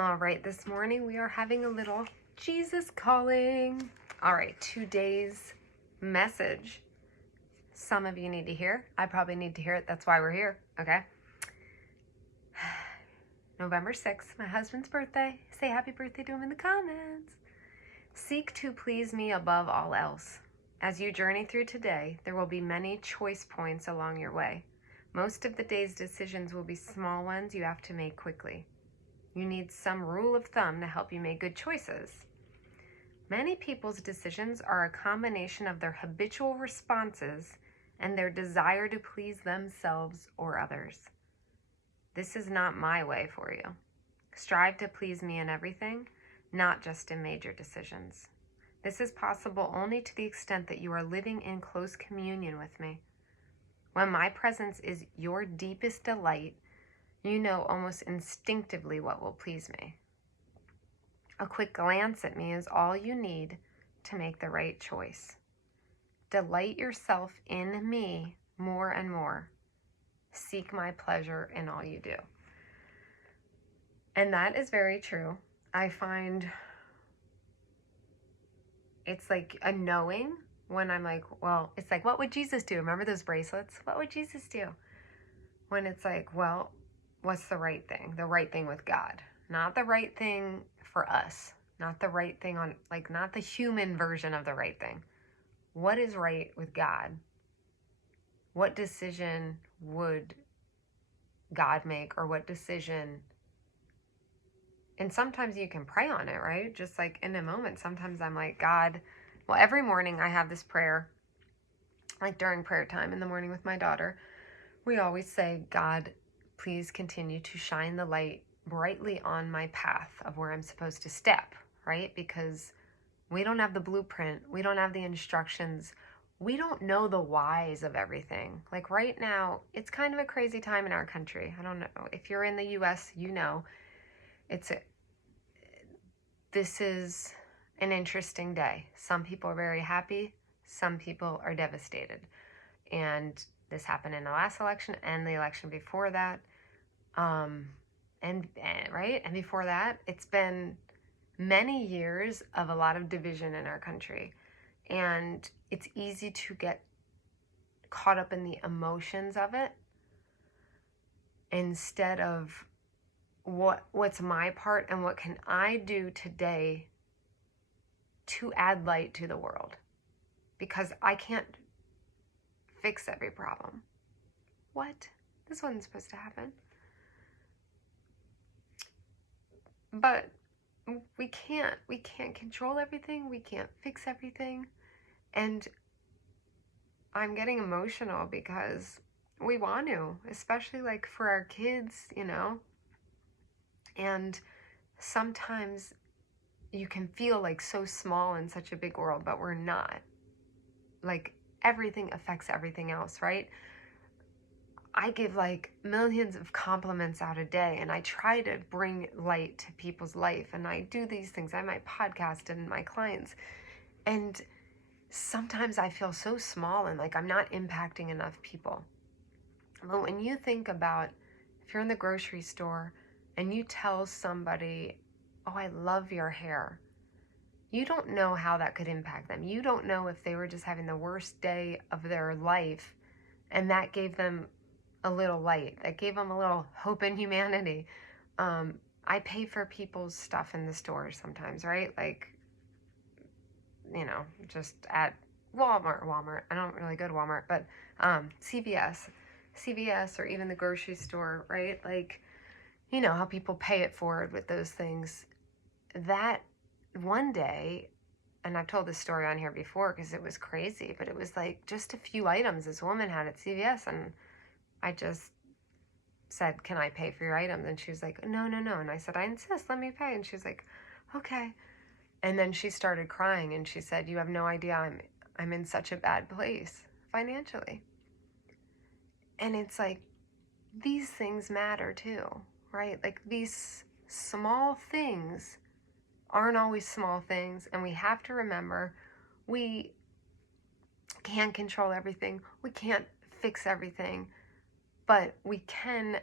All right, this morning we are having a little Jesus calling. All right, today's message. Some of you need to hear. I probably need to hear it. That's why we're here, okay? November 6th, my husband's birthday. Say happy birthday to him in the comments. Seek to please me above all else. As you journey through today, there will be many choice points along your way. Most of the day's decisions will be small ones you have to make quickly. You need some rule of thumb to help you make good choices. Many people's decisions are a combination of their habitual responses and their desire to please themselves or others. This is not my way for you. Strive to please me in everything, not just in major decisions. This is possible only to the extent that you are living in close communion with me. When my presence is your deepest delight, you know almost instinctively what will please me. A quick glance at me is all you need to make the right choice. Delight yourself in me more and more. Seek my pleasure in all you do. And that is very true. I find it's like a knowing when I'm like, well, it's like, what would Jesus do? Remember those bracelets? What would Jesus do? When it's like, well, what's the right thing? The right thing with God. Not the right thing for us. Not the right thing on, like, not the human version of the right thing. What is right with God? What decision would God make, or what decision? And sometimes you can pray on it, right? Just like in a moment, sometimes I'm like, God, well, every morning I have this prayer, like during prayer time in the morning with my daughter, we always say, God, please continue to shine the light brightly on my path of where I'm supposed to step, right? Because we don't have the blueprint. We don't have the instructions. We don't know the whys of everything. Like right now, it's kind of a crazy time in our country. I don't know. If you're in the US, you know, this is an interesting day. Some people are very happy. Some people are devastated. And this happened in the last election and the election before that. And before that, it's been many years of a lot of division in our country. And it's easy to get caught up in the emotions of it instead of what's my part and what can I do today to add light to the world, because I can't fix every problem. What? This wasn't supposed to happen. But we can't control everything. We can't fix everything. And I'm getting emotional because we want to, especially like for our kids, you know. And sometimes you can feel like so small in such a big world, but we're not. Like everything affects everything else, right? I give like millions of compliments out a day, and I try to bring light to people's life, and I do these things. I have my podcast and my clients, and sometimes I feel so small and like I'm not impacting enough people. But when you think about, if you're in the grocery store and you tell somebody, oh, I love your hair, you don't know how that could impact them. You don't know if they were just having the worst day of their life and that gave them a little light, that gave them a little hope in humanity. I pay for people's stuff in the stores sometimes, right? Like, you know, just at Walmart. I don't really go to Walmart, but CVS, or even the grocery store, right? Like, you know how people pay it forward with those things. That one day, and I've told this story on here before because it was crazy, but it was like just a few items this woman had at CVS, and I just said, can I pay for your items? And she was like, no. And I said, I insist, let me pay. And she was like, okay. And then she started crying, and she said, you have no idea, I'm in such a bad place financially. And it's like, these things matter too, right? Like these small things aren't always small things, and we have to remember we can't control everything. We can't fix everything, but we can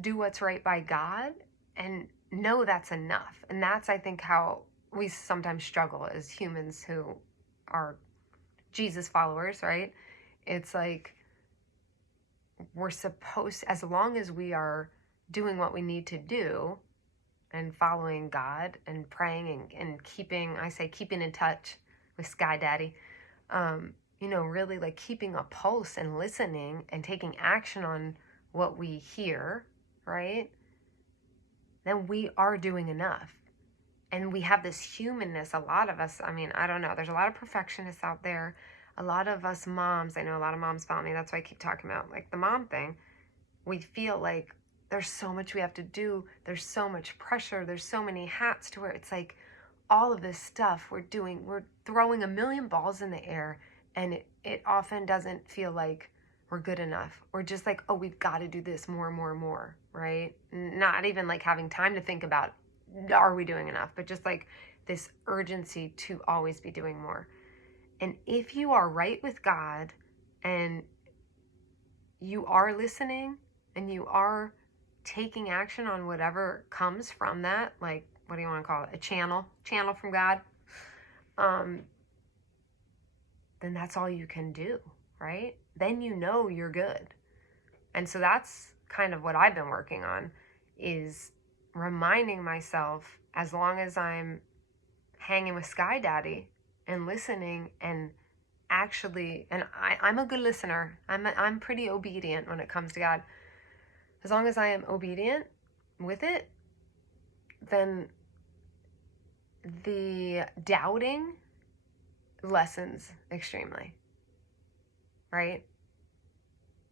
do what's right by God and know that's enough. And that's, I think, how we sometimes struggle as humans who are Jesus followers, right? It's like we're supposed, as long as we are doing what we need to do and following God and praying and keeping, I say, keeping in touch with Sky Daddy, really like keeping a pulse and listening and taking action on what we hear, right? Then we are doing enough. And we have this humanness, a lot of us, I mean, I don't know, there's a lot of perfectionists out there. A lot of us moms, I know a lot of moms follow me, that's why I keep talking about like the mom thing. We feel like there's so much we have to do, there's so much pressure, there's so many hats to wear. It's like all of this stuff we're throwing a million balls in the air, and it often doesn't feel like we're good enough. Or just like, oh, we've got to do this more and more and more, right? Not even like having time to think about, are we doing enough? But just like this urgency to always be doing more. And if you are right with God and you are listening and you are taking action on whatever comes from that, like, what do you want to call it? A channel from God, then that's all you can do, right? Then you know you're good. And so that's kind of what I've been working on, is reminding myself, as long as I'm hanging with Sky Daddy and listening and actually, and I'm a good listener. I'm pretty obedient when it comes to God. As long as I am obedient with it, then the doubting lessens extremely, right?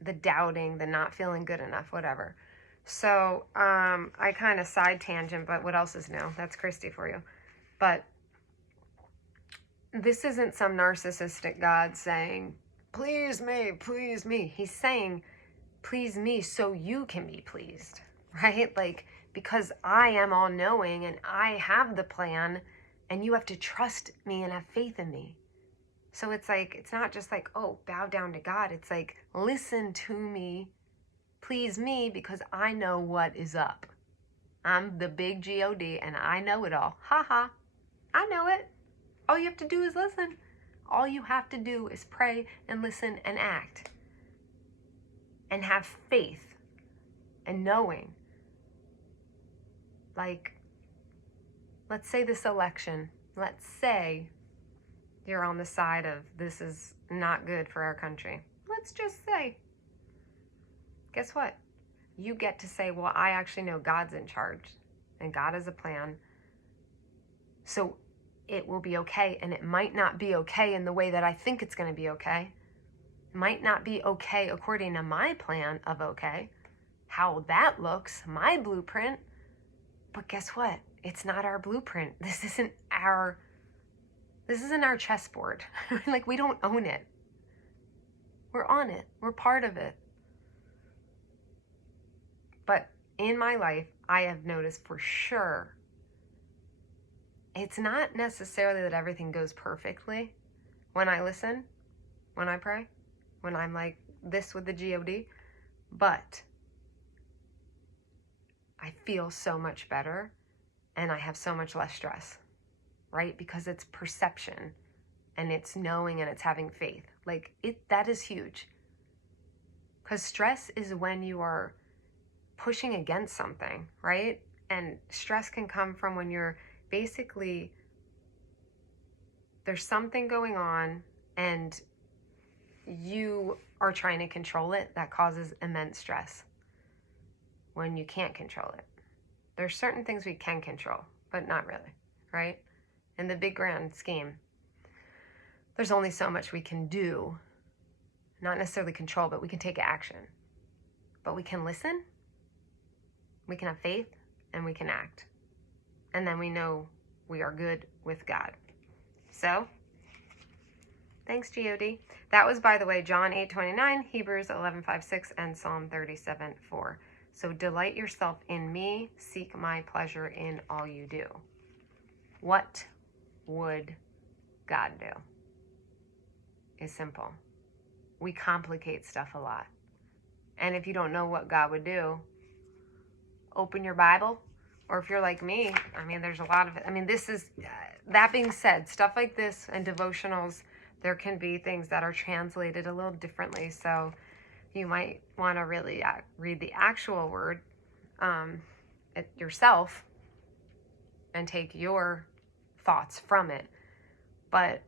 The doubting, the not feeling good enough, whatever. So I kind of side tangent, but what else is new? That's Christy for you. But this isn't some narcissistic God saying, please me, please me. He's saying, please me so you can be pleased, right? Like, because I am all knowing and I have the plan, and you have to trust me and have faith in me. So it's like, it's not just like, oh, bow down to God. It's like, listen to me, please me, because I know what is up. I'm the big G-O-D and I know it all. Ha ha. I know it. All you have to do is listen. All you have to do is pray and listen and act. And have faith and knowing. Like, let's say this election, let's say you're on the side of this is not good for our country. Let's just say, guess what? You get to say, well, I actually know God's in charge and God has a plan. So it will be okay. And it might not be okay in the way that I think it's going to be okay. It might not be okay according to my plan of okay, how that looks, my blueprint. But guess what? It's not our blueprint. This isn't our chessboard. Like, we don't own it. We're on it. We're part of it. But in my life, I have noticed for sure, it's not necessarily that everything goes perfectly when I listen, when I pray, when I'm like this with the G-O-D, but I feel so much better and I have so much less stress, right? Because it's perception and it's knowing and it's having faith. Like, that is huge. Because stress is when you are pushing against something, right? And stress can come from when you're basically, there's something going on and you are trying to control it. That causes immense stress when you can't control it. There's certain things we can control, but not really, right? In the big grand scheme, there's only so much we can do. Not necessarily control, but we can take action. But we can listen, we can have faith, and we can act. And then we know we are good with God. So, thanks, G-O-D. That was, by the way, John 8:29, Hebrews 11:5-6, and Psalm 37:4. So delight yourself in me, seek my pleasure in all you do. What would God do? It's simple. We complicate stuff a lot. And if you don't know what God would do, open your Bible or if you're like me, I mean, there's a lot of it. I mean, this is, that being said, stuff like this and devotionals, there can be things that are translated a little differently. So you might want to really read the actual word yourself and take your thoughts from it. But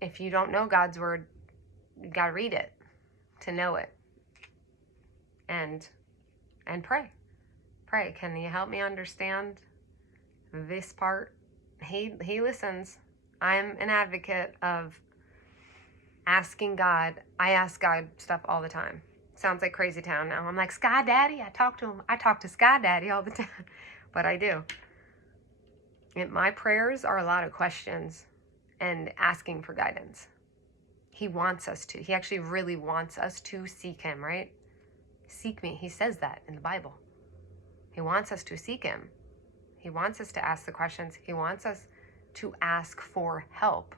if you don't know God's word, you got to read it to know it. And pray. Can you help me understand this part? He listens. I'm an advocate of asking God. I ask God stuff all the time. Sounds like Crazy Town now. I'm like, Sky Daddy. I talk to him. I talk to Sky Daddy all the time. But I do. My prayers are a lot of questions and asking for guidance. He wants us to. He actually really wants us to seek him, right? Seek me. He says that in the Bible. He wants us to seek him. He wants us to ask the questions. He wants us to ask for help.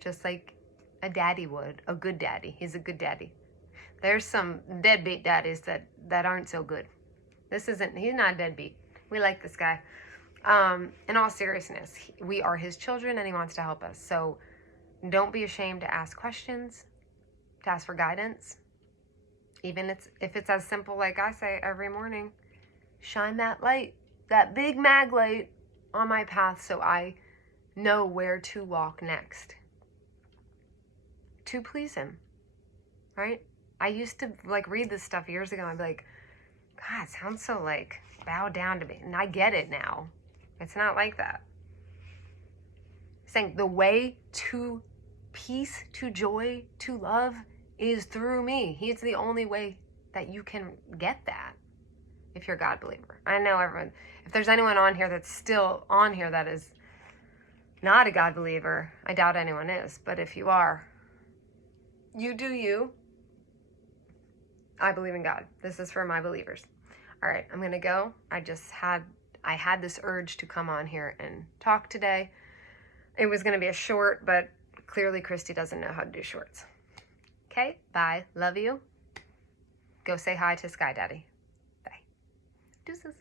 Just like a daddy would, a good daddy. He's a good daddy. There's some deadbeat daddies that aren't so good. He's not a deadbeat. We like this guy. In all seriousness, we are his children and he wants to help us. So don't be ashamed to ask questions, to ask for guidance. Even if it's as simple like I say every morning, shine that light, that big mag light on my path so I know where to walk next to please him, right? I used to read this stuff years ago and I'd be like, God, it sounds so bow down to me. And I get it now. It's not like that. Saying the way to peace, to joy, to love is through me. He's the only way that you can get that if you're a God believer. I know everyone, if there's anyone on here that's still on here that is not a God believer, I doubt anyone is. But if you are, you do you. I believe in God. This is for my believers. All right, I'm going to go. I had this urge to come on here and talk today. It was going to be a short, but clearly Christy doesn't know how to do shorts. Okay, bye. Love you. Go say hi to Sky Daddy. Bye. Deuces.